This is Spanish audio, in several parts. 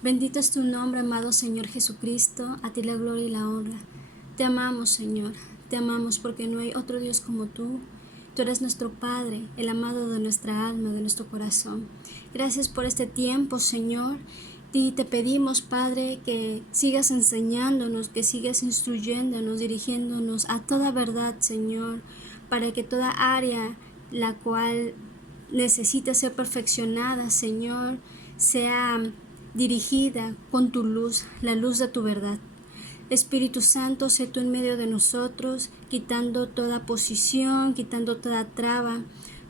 Bendito es tu nombre, amado Señor Jesucristo, a ti la gloria y la honra. Te amamos, Señor, te amamos porque no hay otro Dios como tú. Tú eres nuestro Padre, el amado de nuestra alma, de nuestro corazón. Gracias por este tiempo, Señor. Y te pedimos, Padre, que sigas enseñándonos, que sigas instruyéndonos, dirigiéndonos a toda verdad, Señor, para que toda área la cual necesita ser perfeccionada, Señor, sea dirigida con tu luz, la luz de tu verdad. Espíritu Santo, sé tú en medio de nosotros, quitando toda posición, quitando toda traba,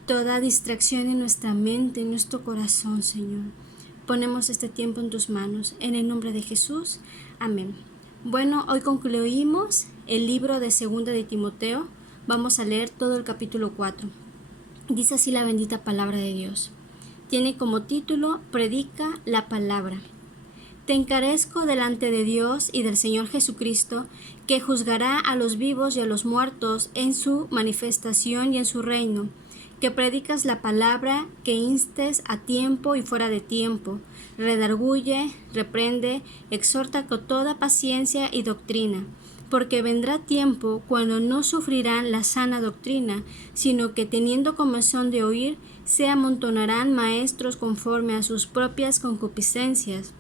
toda distracción en nuestra mente, en nuestro corazón, Señor. Ponemos este tiempo en tus manos, en el nombre de Jesús. Amén. Bueno, hoy concluimos el libro de 2 de Timoteo. Vamos a leer todo el capítulo 4. Dice así la bendita palabra de Dios. Tiene como título, Predica la palabra. Te encarezco delante de Dios y del Señor Jesucristo, que juzgará a los vivos y a los muertos en su manifestación y en su reino, que predicas la palabra, que instes a tiempo y fuera de tiempo, redarguye, reprende, exhorta con toda paciencia y doctrina, porque vendrá tiempo cuando no sufrirán la sana doctrina, sino que teniendo comezón de oír, se amontonarán maestros conforme a sus propias concupiscencias,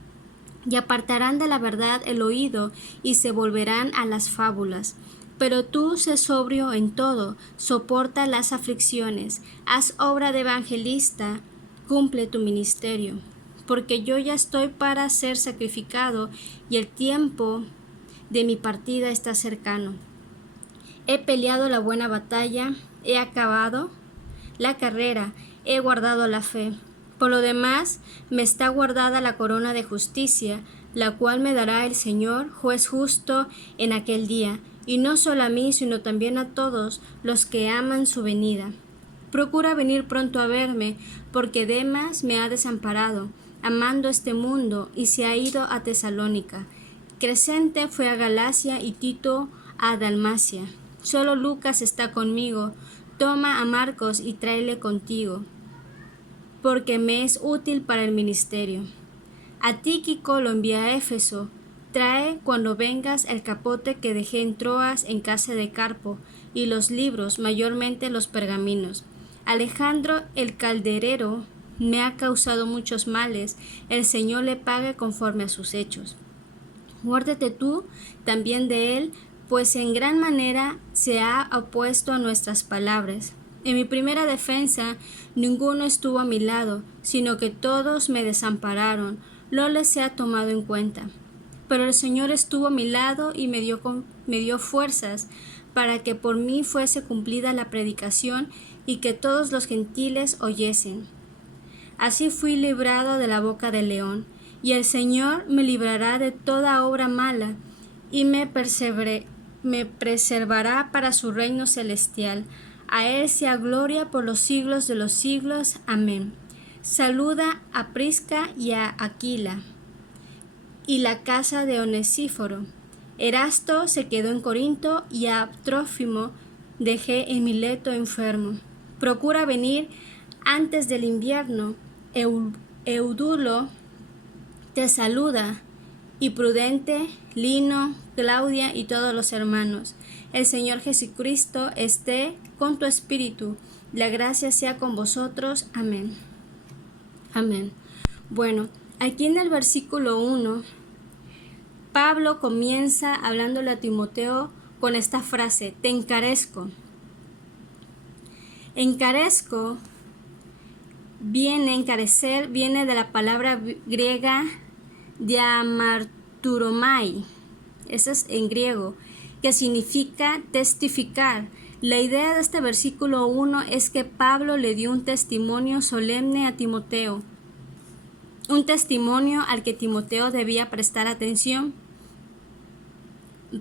y apartarán de la verdad el oído, y se volverán a las fábulas. Pero tú sé sobrio en todo, soporta las aflicciones, haz obra de evangelista, cumple tu ministerio. Porque yo ya estoy para ser sacrificado, y el tiempo de mi partida está cercano. He peleado la buena batalla, he acabado la carrera, he guardado la fe. Por lo demás, me está guardada la corona de justicia, la cual me dará el Señor, juez justo, en aquel día, y no solo a mí, sino también a todos los que aman su venida. Procura venir pronto a verme, porque Demas me ha desamparado, amando este mundo, y se ha ido a Tesalónica. Crescente fue a Galacia y Tito a Dalmacia. Solo Lucas está conmigo. Toma a Marcos y tráele contigo, porque me es útil para el ministerio. A Tíquico lo envía a Éfeso. Trae cuando vengas el capote que dejé en Troas en casa de Carpo, y los libros, mayormente los pergaminos. Alejandro el calderero me ha causado muchos males, el Señor le pague conforme a sus hechos. Guárdate tú también de él, pues en gran manera se ha opuesto a nuestras palabras. En mi primera defensa ninguno estuvo a mi lado, sino que todos me desampararon, no les he tomado en cuenta. Pero el Señor estuvo a mi lado y me dio fuerzas para que por mí fuese cumplida la predicación y que todos los gentiles oyesen. Así fui librado de la boca del león, y el Señor me librará de toda obra mala, y me preservará para su reino celestial. A Él sea gloria por los siglos de los siglos. Amén. Saluda a Prisca y a Aquila, y la casa de Onesíforo. Erasto se quedó en Corinto, y a Trófimo dejé en Mileto enfermo. Procura venir antes del invierno. Eudulo te saluda, y Prudente, Lino, Claudia y todos los hermanos. El Señor Jesucristo esté con tu espíritu. La gracia sea con vosotros. Amén. Amén. Bueno, aquí en el versículo 1, Pablo comienza hablándole a Timoteo con esta frase: te encarezco. Encarezco encarecer viene de la palabra griega diamarturomai, eso es en griego, que significa testificar. La idea de este versículo 1 es que Pablo le dio un testimonio solemne a Timoteo, un testimonio al que Timoteo debía prestar atención.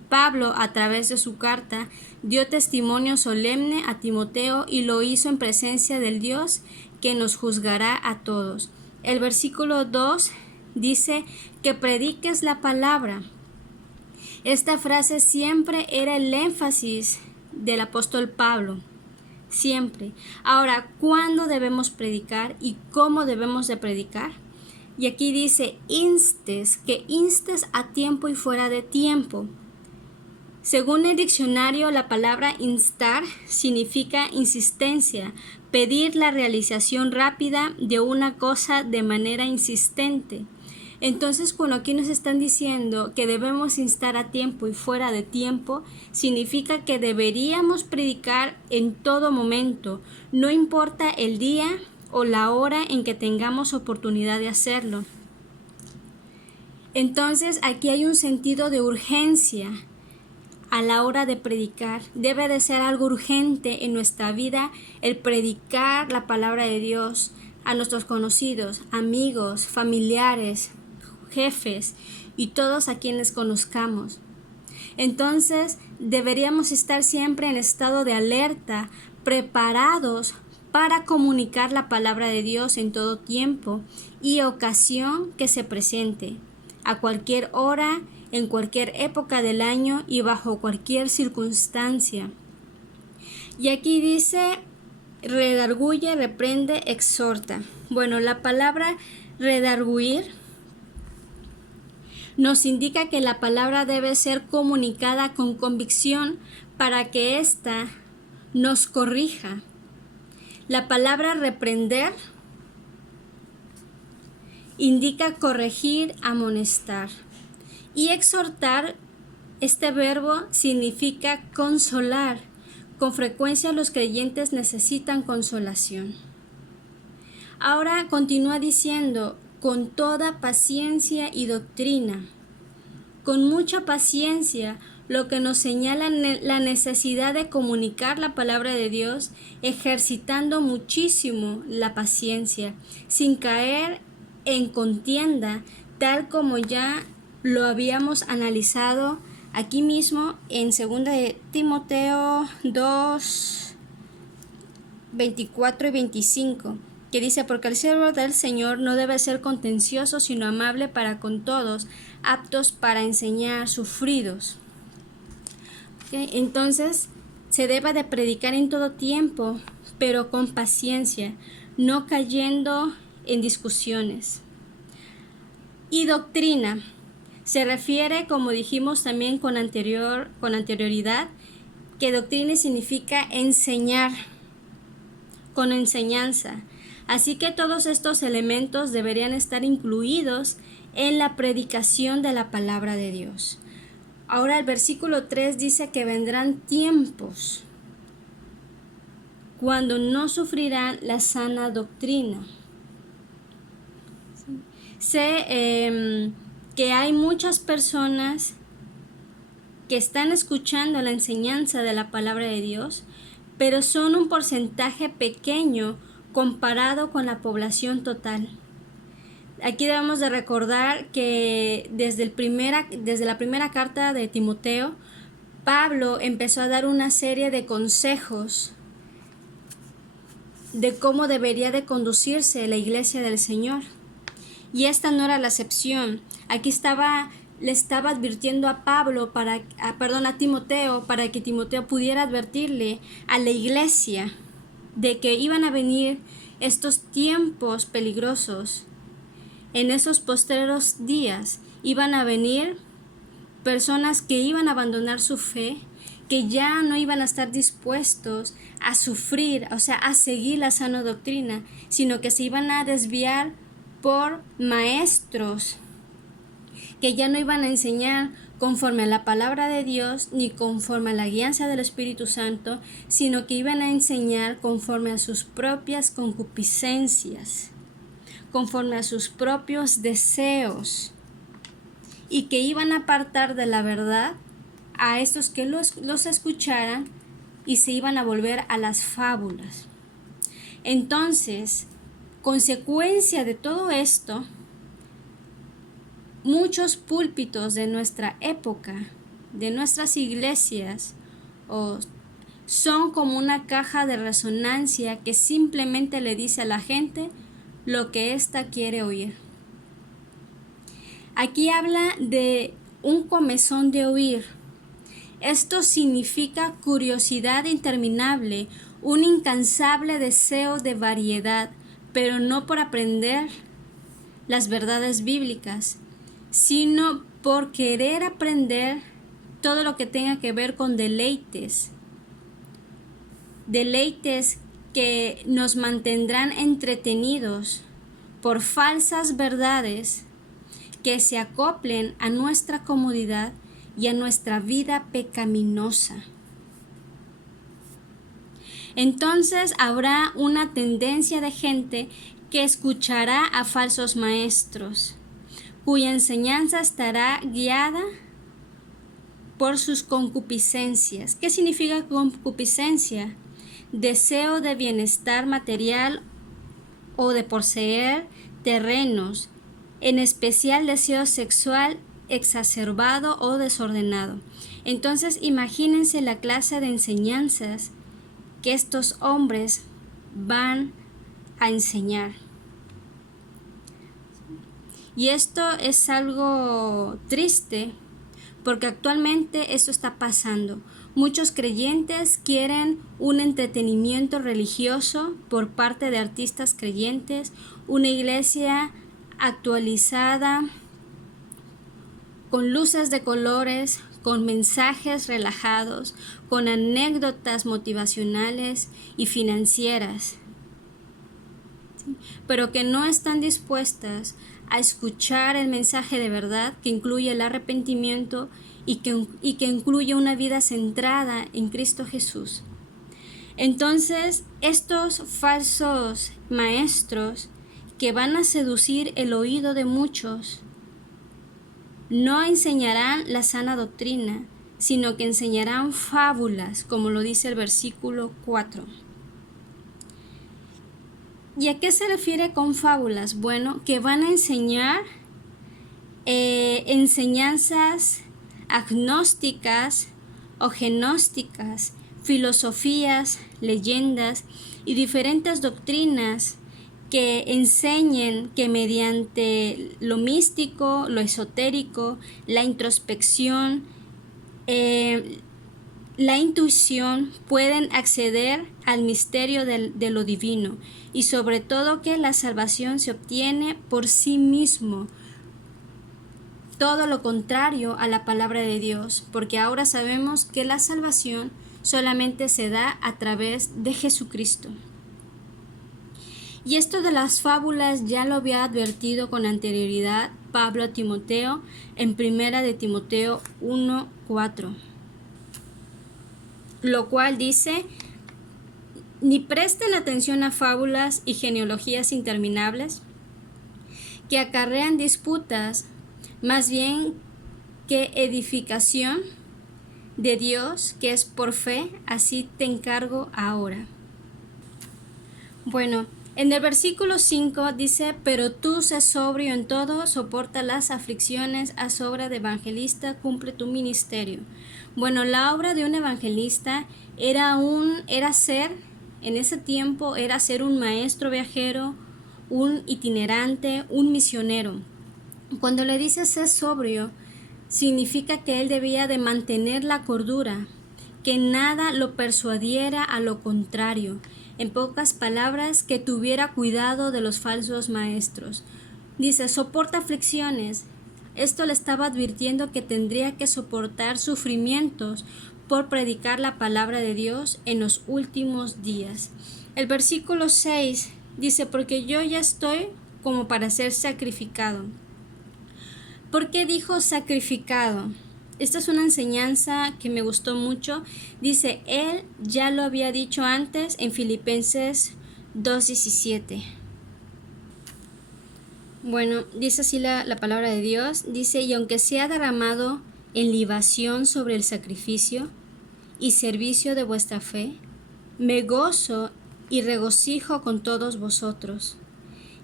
Pablo, a través de su carta, dio testimonio solemne a Timoteo y lo hizo en presencia del Dios que nos juzgará a todos. El versículo 2 dice que prediques la palabra. Esta frase siempre era el énfasis del apóstol Pablo. Siempre. Ahora, ¿cuándo debemos predicar y cómo debemos de predicar? Y aquí dice instes, que instes a tiempo y fuera de tiempo. Según el diccionario, la palabra instar significa insistencia, pedir la realización rápida de una cosa de manera insistente. Entonces, cuando aquí nos están diciendo que debemos instar a tiempo y fuera de tiempo, significa que deberíamos predicar en todo momento, no importa el día o la hora en que tengamos oportunidad de hacerlo. Entonces, aquí hay un sentido de urgencia a la hora de predicar. Debe de ser algo urgente en nuestra vida el predicar la palabra de Dios a nuestros conocidos, amigos, familiares, jefes y todos a quienes conozcamos. Entonces, deberíamos estar siempre en estado de alerta, preparados para comunicar la palabra de Dios en todo tiempo y ocasión que se presente, a cualquier hora, en cualquier época del año y bajo cualquier circunstancia. Y aquí dice, redarguye, reprende, exhorta. Bueno, la palabra redarguir nos indica que la palabra debe ser comunicada con convicción para que ésta nos corrija. La palabra reprender indica corregir, amonestar. Y exhortar, este verbo significa consolar. Con frecuencia los creyentes necesitan consolación. Ahora continúa diciendo, con toda paciencia y doctrina. Con mucha paciencia, lo que nos señala la necesidad de comunicar la palabra de Dios, ejercitando muchísimo la paciencia, sin caer en contienda, tal como ya lo habíamos analizado aquí mismo en 2 de Timoteo 2, 24 y 25, que dice, porque el siervo del Señor no debe ser contencioso, sino amable para con todos, aptos para enseñar, sufridos. ¿Okay? Entonces, se debe de predicar en todo tiempo, pero con paciencia, no cayendo en discusiones. Y doctrina. Se refiere, como dijimos también con anterioridad, que doctrina significa enseñar, con enseñanza. Así que todos estos elementos deberían estar incluidos en la predicación de la palabra de Dios. Ahora el versículo 3 dice que vendrán tiempos cuando no sufrirán la sana doctrina. Sé que hay muchas personas que están escuchando la enseñanza de la palabra de Dios, pero son un porcentaje pequeño comparado con la población total. Aquí debemos de recordar que desde la primera carta de Timoteo, Pablo empezó a dar una serie de consejos de cómo debería de conducirse la iglesia del Señor. Y esta no era la excepción. Aquí le estaba advirtiendo a Timoteo, para que Timoteo pudiera advertirle a la iglesia de que iban a venir estos tiempos peligrosos. En esos postreros días iban a venir personas que iban a abandonar su fe, que ya no iban a estar dispuestos a sufrir, o sea, a seguir la sana doctrina, sino que se iban a desviar por maestros que ya no iban a enseñar conforme a la palabra de Dios ni conforme a la guianza del Espíritu Santo, sino que iban a enseñar conforme a sus propias concupiscencias, conforme a sus propios deseos, y que iban a apartar de la verdad a estos que los escucharan y se iban a volver a las fábulas. Entonces, consecuencia de todo esto, muchos púlpitos de nuestra época, de nuestras iglesias, son como una caja de resonancia que simplemente le dice a la gente lo que ésta quiere oír. Aquí habla de un comezón de oír. Esto significa curiosidad interminable, un incansable deseo de variedad, pero no por aprender, las verdades bíblicas, sino por querer aprender todo lo que tenga que ver con deleites que nos mantendrán entretenidos por falsas verdades que se acoplen a nuestra comodidad y a nuestra vida pecaminosa. Entonces habrá una tendencia de gente que escuchará a falsos maestros, cuya enseñanza estará guiada por sus concupiscencias. ¿Qué significa concupiscencia? Deseo de bienestar material o de poseer terrenos, en especial deseo sexual exacerbado o desordenado. Entonces imagínense la clase de enseñanzas que estos hombres van a enseñar. Y esto es algo triste porque actualmente esto está pasando. Muchos creyentes quieren un entretenimiento religioso por parte de artistas creyentes, una iglesia actualizada, con luces de colores, con mensajes relajados, con anécdotas motivacionales y financieras, pero que no están dispuestas a escuchar el mensaje de verdad que incluye el arrepentimiento y que incluye una vida centrada en Cristo Jesús. Entonces, estos falsos maestros que van a seducir el oído de muchos no enseñarán la sana doctrina, sino que enseñarán fábulas, como lo dice el versículo 4. ¿Y a qué se refiere con fábulas? Bueno, que van a enseñar enseñanzas agnósticas o gnósticas, filosofías, leyendas y diferentes doctrinas que enseñen que mediante lo místico, lo esotérico, la introspección, la intuición pueden acceder al misterio de lo divino y sobre todo que la salvación se obtiene por sí mismo. Todo lo contrario a la palabra de Dios, porque ahora sabemos que la salvación solamente se da a través de Jesucristo. Y esto de las fábulas ya lo había advertido con anterioridad Pablo a Timoteo en 1 de Timoteo 1:4, lo cual dice: ni presten atención a fábulas y genealogías interminables que acarrean disputas, más bien que edificación de Dios, que es por fe, así te encargo ahora. Bueno, en el versículo 5 dice: pero tú sé sobrio en todo, soporta las aflicciones, haz obra de evangelista, cumple tu ministerio. Bueno, la obra de un evangelista en ese tiempo era ser un maestro viajero, un itinerante, un misionero. Cuando le dice sé sobrio, significa que él debía de mantener la cordura, que nada lo persuadiera a lo contrario. En pocas palabras, que tuviera cuidado de los falsos maestros. Dice, soporta aflicciones. Esto le estaba advirtiendo que tendría que soportar sufrimientos por predicar la palabra de Dios en los últimos días. El versículo 6 dice, porque yo ya estoy como para ser sacrificado. ¿Por qué dijo sacrificado? Esta es una enseñanza que me gustó mucho. Dice, él ya lo había dicho antes en Filipenses 2:17. Bueno, dice así la palabra de Dios. Dice, y aunque sea derramado en libación sobre el sacrificio y servicio de vuestra fe, me gozo y regocijo con todos vosotros.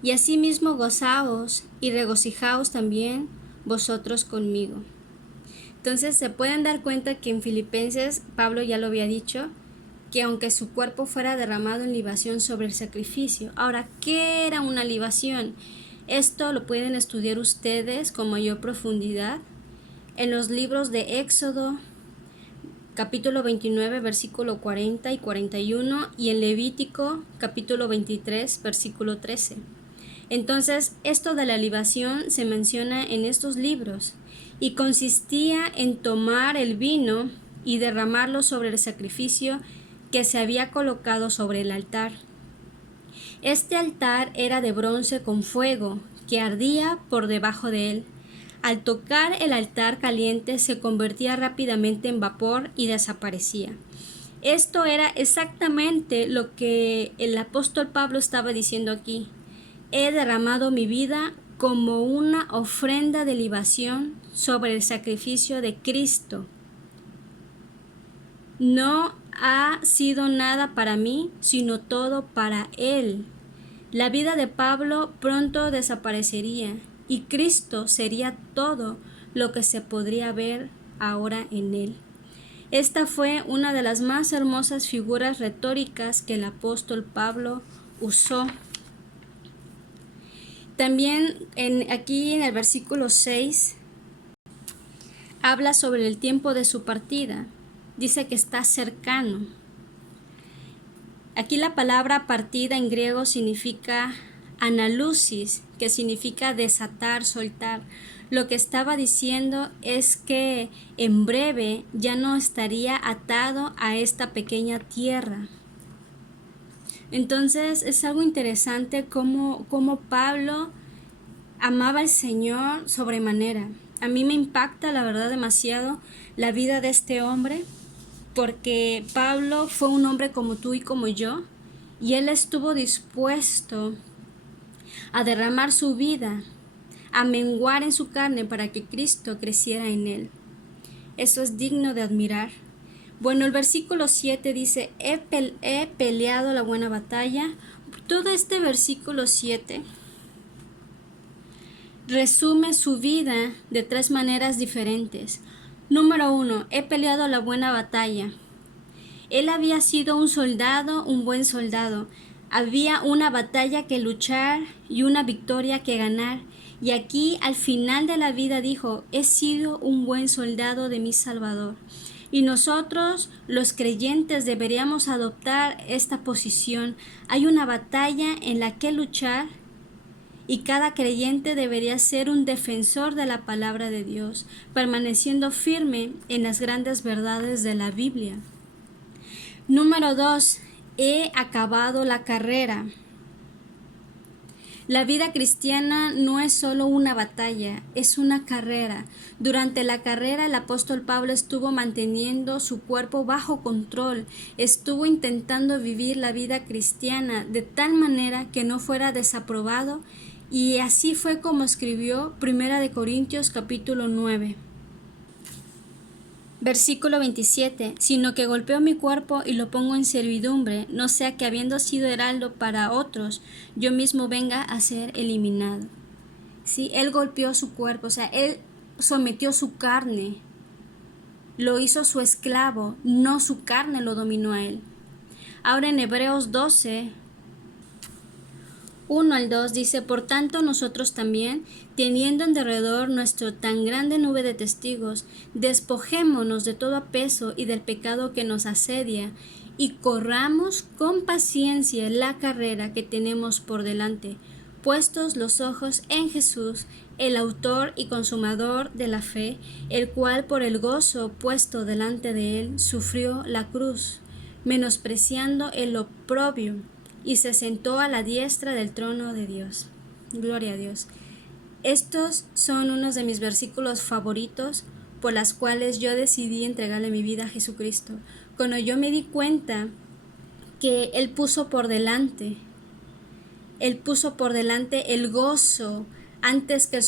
Y asimismo gozaos y regocijaos también vosotros conmigo. Entonces se pueden dar cuenta que en Filipenses Pablo ya lo había dicho, que aunque su cuerpo fuera derramado en libación sobre el sacrificio. Ahora, ¿qué era una libación? Esto lo pueden estudiar ustedes con mayor profundidad en los libros de Éxodo, capítulo 29, versículo 40 y 41, y en Levítico, capítulo 23, versículo 13. Entonces, esto de la libación se menciona en estos libros y consistía en tomar el vino y derramarlo sobre el sacrificio que se había colocado sobre el altar. Este altar era de bronce con fuego que ardía por debajo de él. Al tocar el altar caliente se convertía rápidamente en vapor y desaparecía. Esto era exactamente lo que el apóstol Pablo estaba diciendo aquí. He derramado mi vida como una ofrenda de libación sobre el sacrificio de Cristo. No ha sido nada para mí, sino todo para Él. La vida de Pablo pronto desaparecería y Cristo sería todo lo que se podría ver ahora en Él. Esta fue una de las más hermosas figuras retóricas que el apóstol Pablo usó. También aquí en el versículo 6 habla sobre el tiempo de su partida. Dice que está cercano. Aquí la palabra partida en griego significa analusis, que significa desatar, soltar. Lo que estaba diciendo es que en breve ya no estaría atado a esta pequeña tierra. Entonces es algo interesante cómo Pablo amaba al Señor sobremanera. A mí me impacta, la verdad, demasiado la vida de este hombre, porque Pablo fue un hombre como tú y como yo, y él estuvo dispuesto a derramar su vida, a menguar en su carne para que Cristo creciera en él. Eso es digno de admirar. Bueno, el versículo 7 dice, he peleado la buena batalla. Todo este versículo 7 resume su vida de 3 maneras diferentes. Número 1, he peleado la buena batalla. Él había sido un soldado, un buen soldado. Había una batalla que luchar y una victoria que ganar. Y aquí al final de la vida dijo, he sido un buen soldado de mi Salvador. Y nosotros, los creyentes, deberíamos adoptar esta posición. Hay una batalla en la que luchar y cada creyente debería ser un defensor de la palabra de Dios, permaneciendo firme en las grandes verdades de la Biblia. Número 2. He acabado la carrera. La vida cristiana no es solo una batalla, es una carrera. Durante la carrera el apóstol Pablo estuvo manteniendo su cuerpo bajo control, estuvo intentando vivir la vida cristiana de tal manera que no fuera desaprobado, y así fue como escribió 1 Corintios capítulo 9. Versículo 27, sino que golpeo mi cuerpo y lo pongo en servidumbre, no sea que habiendo sido heraldo para otros, yo mismo venga a ser eliminado. Sí, él golpeó su cuerpo, o sea, él sometió su carne, lo hizo su esclavo, no su carne lo dominó a él. Ahora en Hebreos 12, 1 al 2 dice, por tanto nosotros también, teniendo en derredor nuestro tan grande nube de testigos, despojémonos de todo peso y del pecado que nos asedia, y corramos con paciencia la carrera que tenemos por delante, puestos los ojos en Jesús, el autor y consumador de la fe, el cual por el gozo puesto delante de él sufrió la cruz, menospreciando el oprobio, y se sentó a la diestra del trono de Dios. Gloria a Dios. Estos son unos de mis versículos favoritos por las cuales yo decidí entregarle mi vida a Jesucristo. Cuando yo me di cuenta que Él puso por delante el gozo antes que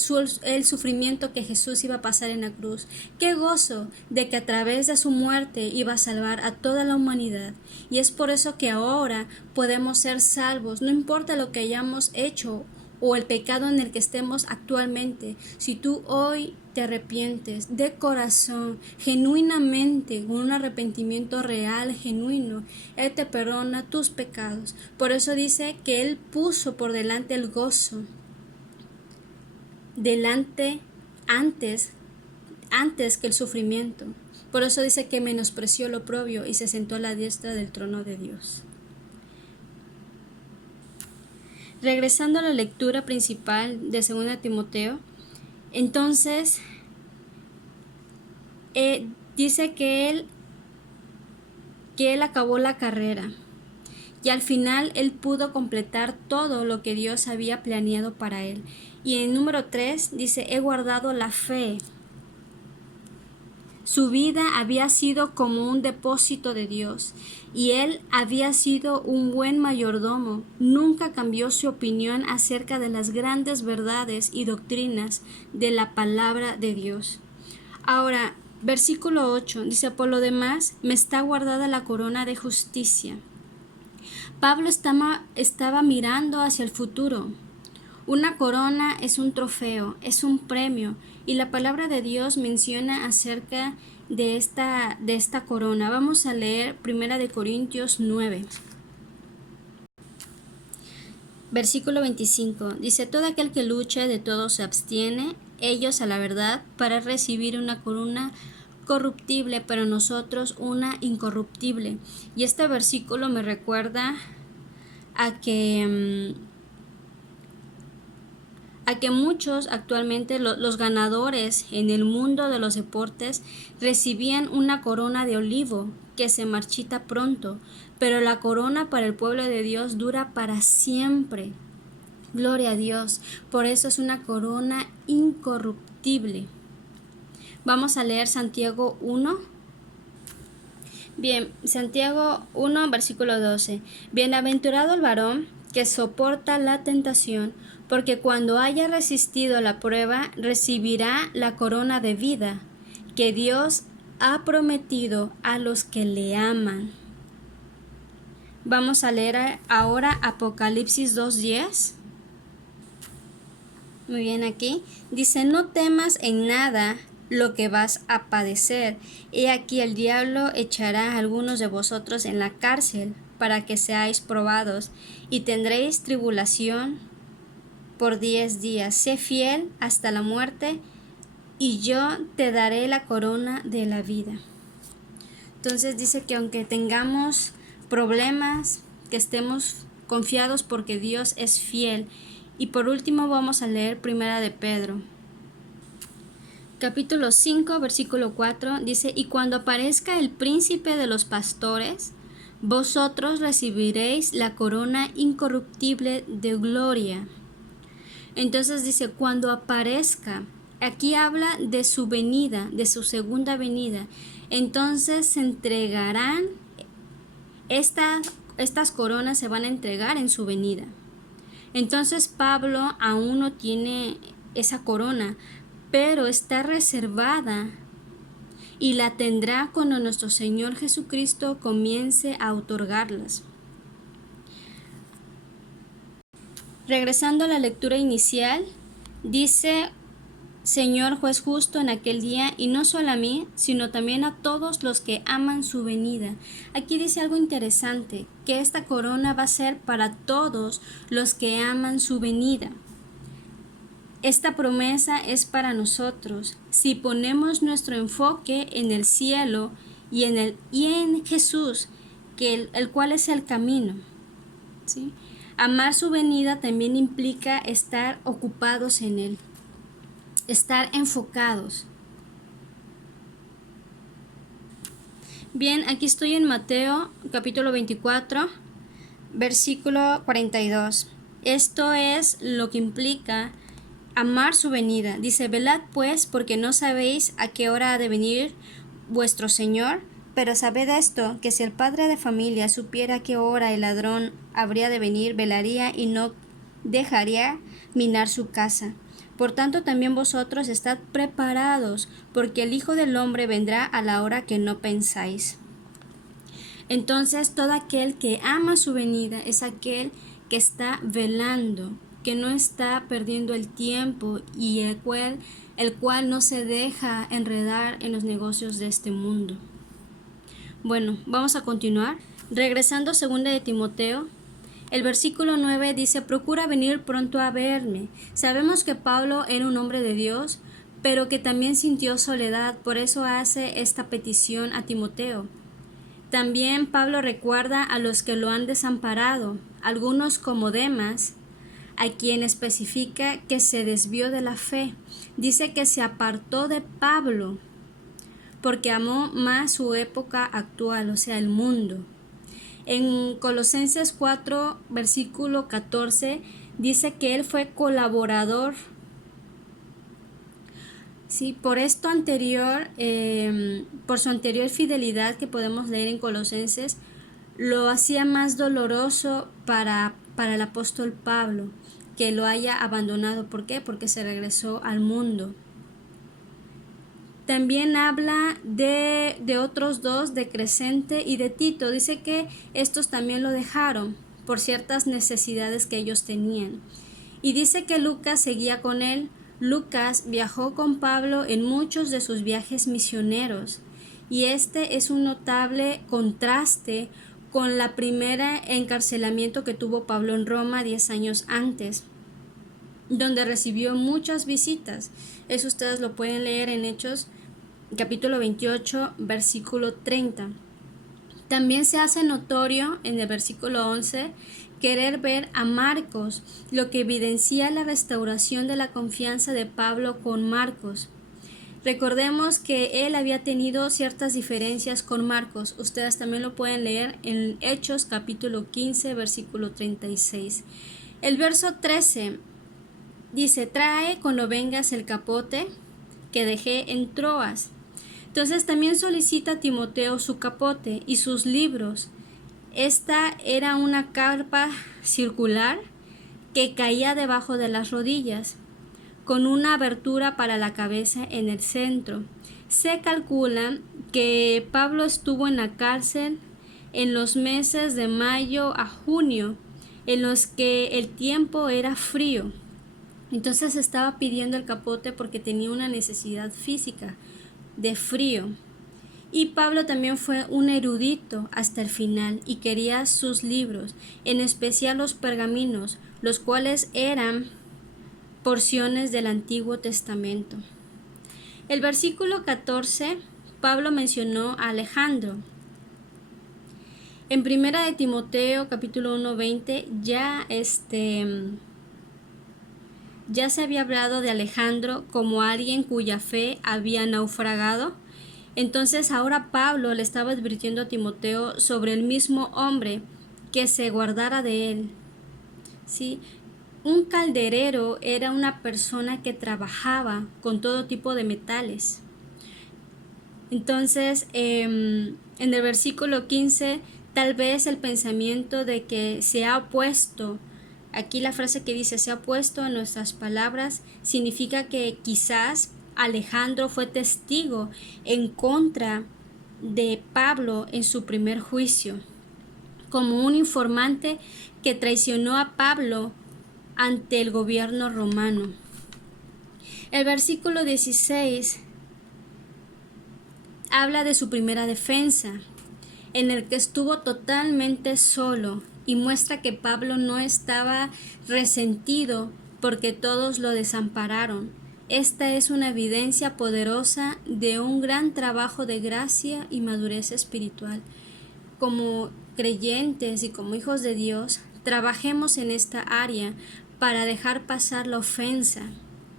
el sufrimiento que Jesús iba a pasar en la cruz. Qué gozo de que a través de su muerte iba a salvar a toda la humanidad. Y es por eso que ahora podemos ser salvos, no importa lo que hayamos hecho o el pecado en el que estemos actualmente. Si tú hoy te arrepientes de corazón, genuinamente, con un arrepentimiento real, genuino, Él te perdona tus pecados. Por eso dice que Él puso por delante el gozo antes que el sufrimiento. Por eso dice que menospreció lo oprobio y se sentó a la diestra del trono de Dios. Regresando a la lectura principal de 2 Timoteo, entonces dice que él acabó la carrera y al final él pudo completar todo lo que Dios había planeado para él. Y en número 3 dice, he guardado la fe. Su vida había sido como un depósito de Dios y él había sido un buen mayordomo. Nunca cambió su opinión acerca de las grandes verdades y doctrinas de la palabra de Dios. Ahora, versículo 8 dice, por lo demás, me está guardada la corona de justicia. Pablo estaba mirando hacia el futuro. Una corona es un trofeo, es un premio, y la palabra de Dios menciona acerca de esta corona. Vamos a leer 1 Corintios 9. Versículo 25. Dice, todo aquel que lucha de todo se abstiene, ellos a la verdad, para recibir una corona corruptible, pero nosotros una incorruptible. Y este versículo me recuerda a que muchos actualmente los ganadores en el mundo de los deportes recibían una corona de olivo que se marchita pronto, pero la corona para el pueblo de Dios dura para siempre. Gloria a Dios, por eso es una corona incorruptible. Vamos a leer Santiago 1. Bien, Santiago 1, versículo 12. Bienaventurado el varón que soporta la tentación, porque cuando haya resistido la prueba, recibirá la corona de vida que Dios ha prometido a los que le aman. Vamos a leer ahora Apocalipsis 2:10. Muy bien, aquí dice, no temas en nada lo que vas a padecer. He aquí el diablo echará a algunos de vosotros en la cárcel para que seáis probados, y tendréis tribulación por 10 días. Sé fiel hasta la muerte, y yo te daré la corona de la vida. Entonces dice que aunque tengamos problemas, que estemos confiados porque Dios es fiel. Y por último vamos a leer 1 de Pedro. Capítulo 5, versículo 4 dice, y cuando aparezca el príncipe de los pastores, vosotros recibiréis la corona incorruptible de gloria. Entonces dice, cuando aparezca, aquí habla de su venida, de su segunda venida. Entonces se entregarán, estas coronas se van a entregar en su venida. Entonces Pablo aún no tiene esa corona, pero está reservada y la tendrá cuando nuestro Señor Jesucristo comience a otorgarlas. Regresando a la lectura inicial, dice, Señor juez justo en aquel día, y no solo a mí, sino también a todos los que aman su venida. Aquí dice algo interesante, que esta corona va a ser para todos los que aman su venida. Esta promesa es para nosotros. Si ponemos nuestro enfoque en el cielo y en Jesús, el cual es el camino, ¿sí? Amar su venida también implica estar ocupados en Él, estar enfocados. Bien, aquí estoy en Mateo capítulo 24, versículo 42. Esto es lo que implica amar su venida. Dice, velad pues, porque no sabéis a qué hora ha de venir vuestro Señor, pero sabed esto, que si el padre de familia supiera a qué hora el ladrón habría de venir, velaría y no dejaría minar su casa. Por tanto, también vosotros estad preparados, porque el Hijo del Hombre vendrá a la hora que no pensáis. Entonces, todo aquel que ama su venida es aquel que está velando, que no está perdiendo el tiempo y el cual no se deja enredar en los negocios de este mundo. Bueno, vamos a continuar. Regresando a 2 de Timoteo, el versículo 9 dice, procura venir pronto a verme. Sabemos que Pablo era un hombre de Dios, pero que también sintió soledad, por eso hace esta petición a Timoteo. También Pablo recuerda a los que lo han desamparado, algunos como Demas, a quien especifica que se desvió de la fe. Dice que se apartó de Pablo porque amó más su época actual, o sea, el mundo. En Colosenses 4, versículo 14, dice que él fue colaborador. Sí, por esto anterior, por su anterior fidelidad que podemos leer en Colosenses, lo hacía más doloroso para el apóstol Pablo que lo haya abandonado. ¿Por qué? Porque se regresó al mundo. También habla de otros dos, de Crescente y de Tito. Dice que estos también lo dejaron por ciertas necesidades que ellos tenían. Y dice que Lucas seguía con él. Lucas viajó con Pablo en muchos de sus viajes misioneros. Y este es un notable contraste con la primera encarcelamiento que tuvo Pablo en Roma 10 años antes, donde recibió muchas visitas. Eso ustedes lo pueden leer en Hechos capítulo 28, versículo 30. También se hace notorio en el versículo 11 querer ver a Marcos, lo que evidencia la restauración de la confianza de Pablo con Marcos. Recordemos que él había tenido ciertas diferencias con Marcos. Ustedes también lo pueden leer en Hechos capítulo 15, versículo 36. El verso 13 dice: trae cuando vengas el capote que dejé en Troas. Entonces también solicita a Timoteo su capote y sus libros. Esta era una carpa circular que caía debajo de las rodillas, con una abertura para la cabeza en el centro. Se calcula que Pablo estuvo en la cárcel en los meses de mayo a junio, en los que el tiempo era frío. Entonces estaba pidiendo el capote porque tenía una necesidad física de frío. Y Pablo también fue un erudito hasta el final y quería sus libros, en especial los pergaminos, los cuales eran porciones del Antiguo Testamento. El versículo 14, Pablo mencionó a Alejandro. En primera de Timoteo capítulo 1:20 ya se había hablado de Alejandro como alguien cuya fe había naufragado. Entonces ahora Pablo le estaba advirtiendo a Timoteo sobre el mismo hombre, que se guardara de él. ¿Sí? Un calderero era una persona que trabajaba con todo tipo de metales. Entonces, en el versículo 15, tal vez el pensamiento de que se ha opuesto, aquí la frase que dice se ha puesto en nuestras palabras, significa que quizás Alejandro fue testigo en contra de Pablo en su primer juicio, como un informante que traicionó a Pablo ante el gobierno romano. El versículo 16 habla de su primera defensa, en el que estuvo totalmente solo, y muestra que Pablo no estaba resentido porque todos lo desampararon. Esta es una evidencia poderosa de un gran trabajo de gracia y madurez espiritual. Como creyentes y como hijos de Dios, trabajemos en esta área para dejar pasar la ofensa,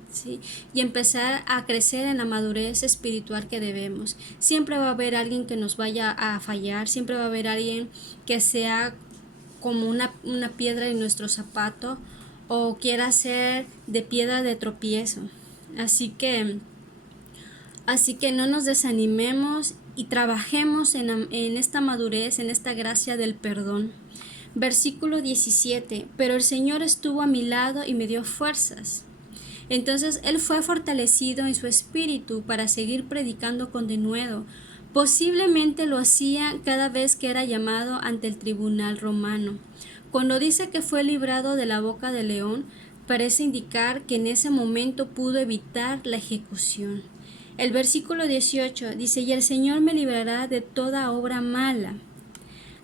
¿sí? Y empezar a crecer en la madurez espiritual que debemos. Siempre va a haber alguien que nos vaya a fallar, siempre va a haber alguien que sea como una piedra en nuestro zapato o quiera ser de piedra de tropiezo. Así que no nos desanimemos y trabajemos en esta madurez, en esta gracia del perdón. Versículo 17, pero el Señor estuvo a mi lado y me dio fuerzas. Entonces él fue fortalecido en su espíritu para seguir predicando con denuedo. Posiblemente lo hacía cada vez que era llamado ante el tribunal romano. Cuando dice que fue librado de la boca del león, parece indicar que en ese momento pudo evitar la ejecución. El versículo 18 dice: y el Señor me librará de toda obra mala.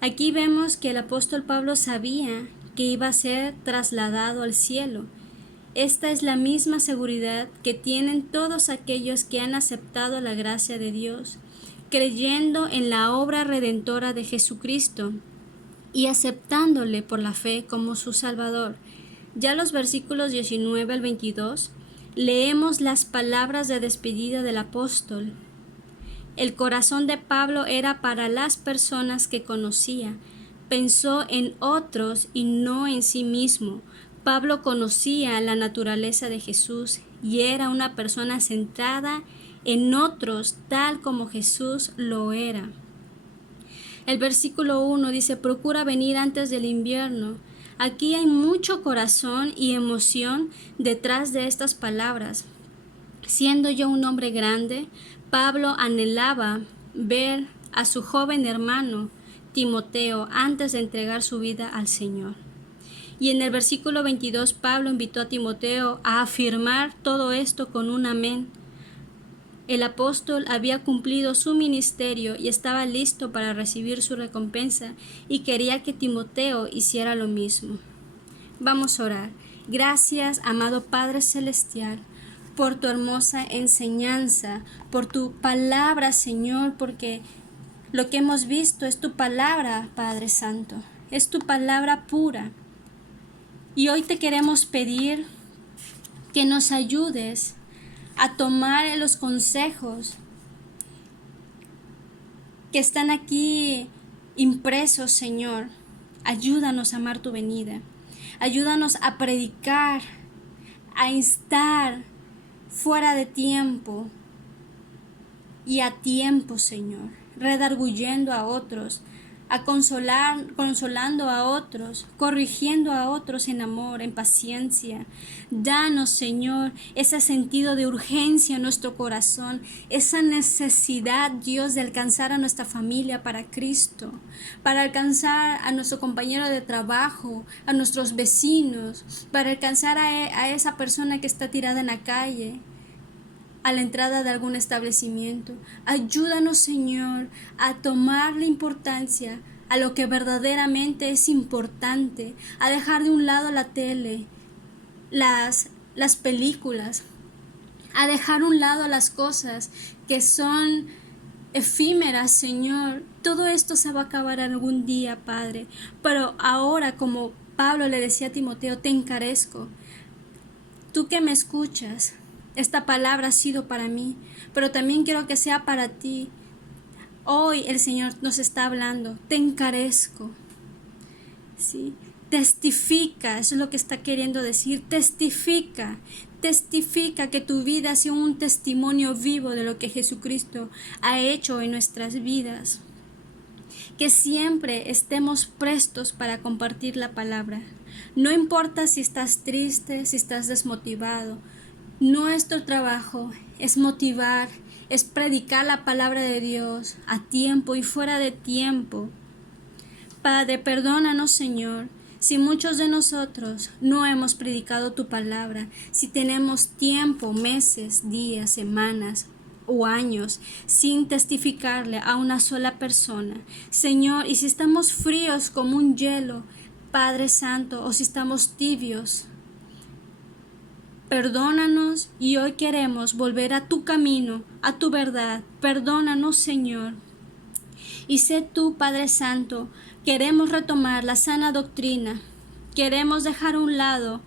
Aquí vemos que el apóstol Pablo sabía que iba a ser trasladado al cielo. Esta es la misma seguridad que tienen todos aquellos que han aceptado la gracia de Dios, creyendo en la obra redentora de Jesucristo y aceptándole por la fe como su Salvador. Ya los versículos 19 al 22 leemos las palabras de despedida del apóstol. El corazón de Pablo era para las personas que conocía. Pensó en otros y no en sí mismo. Pablo conocía la naturaleza de Jesús y era una persona centrada en otros tal como Jesús lo era. El versículo 1 dice: procura venir antes del invierno. Aquí hay mucho corazón y emoción detrás de estas palabras. Siendo yo un hombre grande, Pablo anhelaba ver a su joven hermano Timoteo antes de entregar su vida al Señor. Y en el versículo 22, Pablo invitó a Timoteo a afirmar todo esto con un amén. El apóstol había cumplido su ministerio y estaba listo para recibir su recompensa y quería que Timoteo hiciera lo mismo. Vamos a orar. Gracias, amado Padre Celestial, por tu hermosa enseñanza, por tu palabra, Señor, porque lo que hemos visto es tu palabra, Padre Santo, es tu palabra pura. Y hoy te queremos pedir que nos ayudes a tomar los consejos que están aquí impresos, Señor. Ayúdanos a amar tu venida. Ayúdanos a predicar, a instar fuera de tiempo y a tiempo, Señor, redarguyendo a otros, a consolando a otros, corrigiendo a otros en amor, en paciencia. Danos, Señor, ese sentido de urgencia en nuestro corazón, esa necesidad, Dios, de alcanzar a nuestra familia para Cristo, para alcanzar a nuestro compañero de trabajo, a nuestros vecinos, para alcanzar a esa persona que está tirada en la calle, a la entrada de algún establecimiento. Ayúdanos, Señor, a tomar la importancia a lo que verdaderamente es importante, a dejar de un lado la tele, las películas, a dejar a un lado las cosas que son efímeras, Señor. Todo esto se va a acabar algún día, Padre, pero ahora, como Pablo le decía a Timoteo, te encarezco. Tú que me escuchas, esta palabra ha sido para mí, pero también quiero que sea para ti. Hoy el Señor nos está hablando, te encarezco. ¿Sí? Testifica, eso es lo que está queriendo decir, testifica que tu vida sea un testimonio vivo de lo que Jesucristo ha hecho en nuestras vidas. Que siempre estemos prestos para compartir la palabra. No importa si estás triste, si estás desmotivado. Nuestro trabajo es motivar, es predicar la palabra de Dios a tiempo y fuera de tiempo. Padre, perdónanos, Señor, si muchos de nosotros no hemos predicado tu palabra, si tenemos tiempo, meses, días, semanas o años sin testificarle a una sola persona. Señor, y si estamos fríos como un hielo, Padre Santo, o si estamos tibios, perdónanos y hoy queremos volver a tu camino, a tu verdad. Perdónanos, Señor. Y sé tú, Padre Santo, queremos retomar la sana doctrina. Queremos dejar a un lado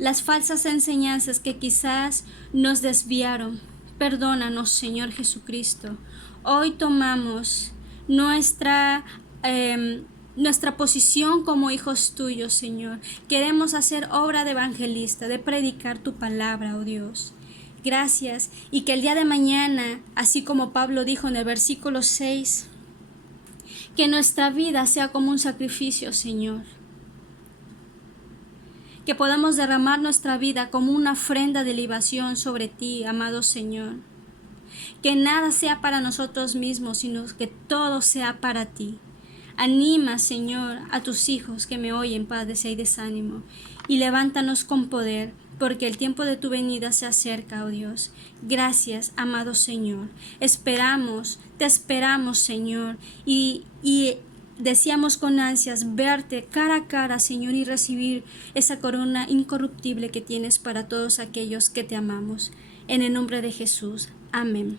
las falsas enseñanzas que quizás nos desviaron. Perdónanos, Señor Jesucristo. Hoy tomamos nuestra posición como hijos tuyos, Señor. Queremos hacer obra de evangelista, de predicar tu palabra, oh Dios. Gracias, y que el día de mañana, así como Pablo dijo en el versículo 6, que nuestra vida sea como un sacrificio, Señor. Que podamos derramar nuestra vida como una ofrenda de libación sobre ti, amado Señor. Que nada sea para nosotros mismos, sino que todo sea para ti. Anima, Señor, a tus hijos que me oyen, Padre, si hay desánimo, y levántanos con poder, porque el tiempo de tu venida se acerca, oh Dios. Gracias, amado Señor. Te esperamos, Señor, y deseamos con ansias verte cara a cara, Señor, y recibir esa corona incorruptible que tienes para todos aquellos que te amamos. En el nombre de Jesús. Amén.